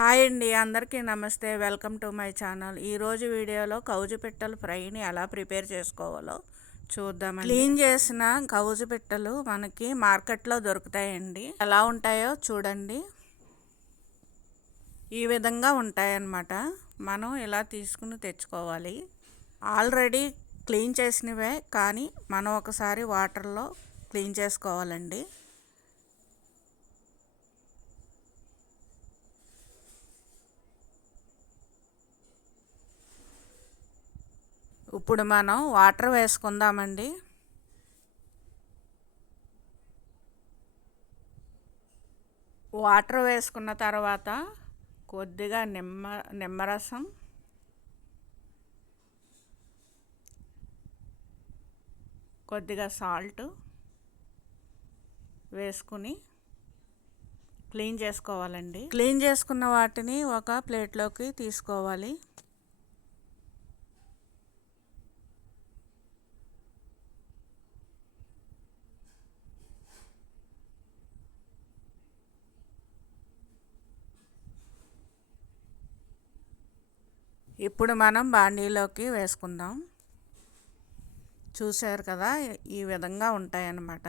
Hi అండి, అందరికీ నమస్తే. Welcome to my channel. ఈరోజు వీడియోలో కౌజు పిట్టల ఫ్రైని ఎలా ప్రిపేర్ చేసుకోవాలో చూద్దామండి. క్లీన్ చేసిన కౌజు పిట్టలు మనకి మార్కెట్లో దొరుకుతాయండి. ఎలా ఉంటాయో చూడండి. ఈ విధంగా ఉంటాయన్నమాట. మనం ఇలా తీసుకుని తెచ్చుకోవాలి. ఆల్రెడీ క్లీన్ చేసినవే, కానీ మనం ఒకసారి వాటర్లో క్లీన్ చేసుకోవాలండి. ఇప్పుడు మనం వాటర్ వేసుకుందామండి. వాటర్ వేసుకున్న తర్వాత కొద్దిగా నిమ్మరసం, కొద్దిగా సాల్ట్ వేసుకుని క్లీన్ చేసుకోవాలండి. క్లీన్ చేసుకున్న వాటిని ఒక ప్లేట్లోకి తీసుకోవాలి. ఇప్పుడు మనం బాండీలోకి వేసుకుందాం. చూశారు కదా, ఈ విధంగా ఉంటాయన్నమాట.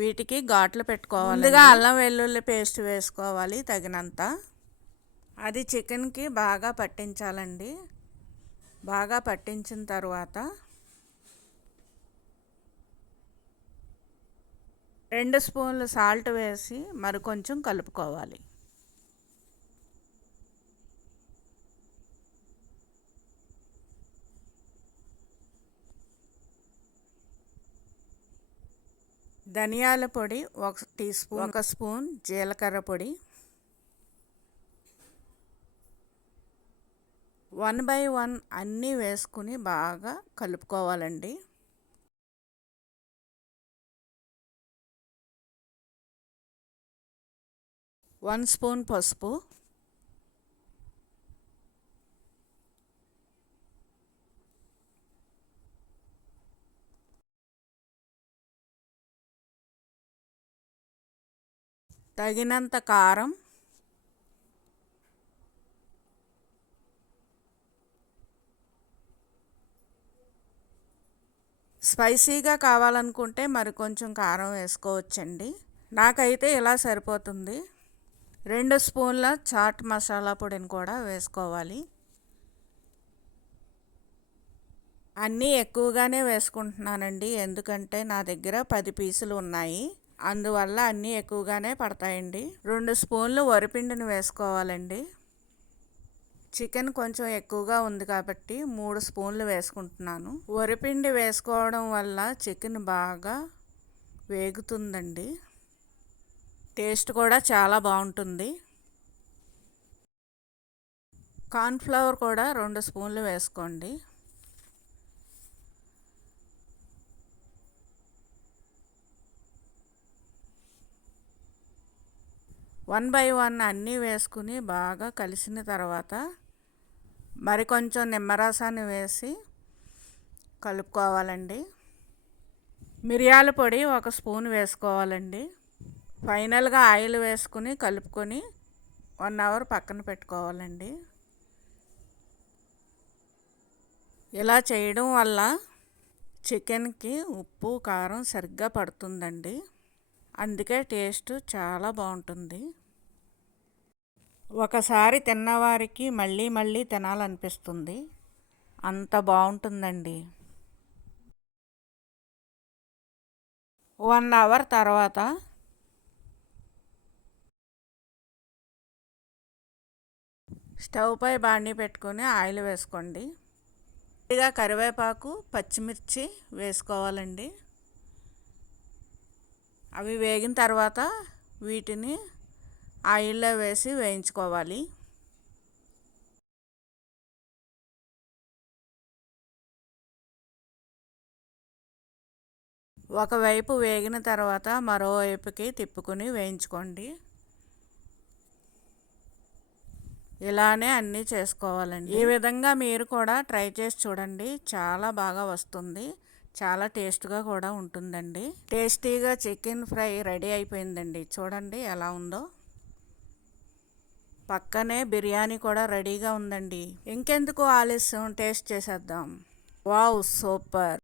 వీటికి ఘాట్లు పెట్టుకోవాలి. ముందుగా అల్లం వెల్లుల్లి పేస్ట్ వేసుకోవాలి తగినంత. అది చికెన్కి బాగా పట్టించాలండి. బాగా పట్టించిన తర్వాత 2 స్పూన్లు సాల్ట్ వేసి మరికొంచెం కలుపుకోవాలి. ధనియాల పొడి 1 టీ స్పూన్, 1 స్పూన్ జీలకర్ర పొడి, 1/1 అన్నీ వేసుకుని బాగా కలుపుకోవాలండి. వన్ స్పూన్ పసుపు, తగినంత కారం, స్పైసీగా కావాలనుకుంటే మరి కొంచెం కారం వేసుకోవచ్చండి. నాకైతే ఇలా సరిపోతుంది. 2 స్పూన్ల చాట్ మసాలా పొడిని కూడా వేసుకోవాలి. అన్నీ ఎక్కువగానే వేసుకుంటున్నానండి, ఎందుకంటే నా దగ్గర 10 పీసులు ఉన్నాయి. అందువల్ల అన్నీ ఎక్కువగానే పడతాయండి. 2 స్పూన్లు వరిపిండిని వేసుకోవాలండి. చికెన్ కొంచెం ఎక్కువగా ఉంది కాబట్టి 3 స్పూన్లు వేసుకుంటున్నాను. వరిపిండి వేసుకోవడం వల్ల చికెన్ బాగా వేగుతుందండి. టేస్ట్ కూడా చాలా బాగుంటుంది. కార్న్ఫ్లవర్ కూడా 2 స్పూన్లు వేసుకోండి. వన్ బై వన్ అన్నీ వేసుకుని బాగా కలిసిన తర్వాత మరి కొంచెం నిమ్మరసాన్ని వేసి కలుపుకోవాలండి. మిరియాల పొడి 1 స్పూన్ వేసుకోవాలండి. ఫైనల్గా ఆయిల్ వేసుకుని కలుపుకొని 1 అవర్ పక్కన పెట్టుకోవాలండి. ఇలా చేయడం వల్ల చికెన్కి ఉప్పు కారం సరిగ్గా పడుతుందండి. అందుకే టేస్ట్ చాలా బాగుంటుంది. ఒకసారి తిన్నవారికి మళ్ళీ మళ్ళీ తినాలనిపిస్తుంది, అంత బాగుంటుందండి. 1 అవర్ తర్వాత స్టవ్ పై బాండీ పెట్టుకొని ఆయిల్ వేసుకోండి. కొద్దిగా కరివేపాకు, పచ్చిమిర్చి వేసుకోవాలండి. అవి వేగిన తర్వాత వీటిని ఆయిల్లో వేసి వేయించుకోవాలి. ఒకవైపు వేగిన తర్వాత మరోవైపుకి తిప్పుకొని వేయించుకోండి. ఇలానే అన్నీ చేసుకోవాలండి. ఈ విధంగా మీరు కూడా ట్రై చేసి చూడండి, చాలా బాగా వస్తుంది. చాలా టేస్ట్గా కూడా ఉంటుందండి. టేస్టీగా చికెన్ ఫ్రై రెడీ అయిపోయిందండి. చూడండి ఎలా ఉందో. పక్కనే బిర్యానీ కూడా రెడీగా ఉందండి. ఇంకెందుకు ఆలస్యం, టేస్ట్ చేసేద్దాం. Wow, super.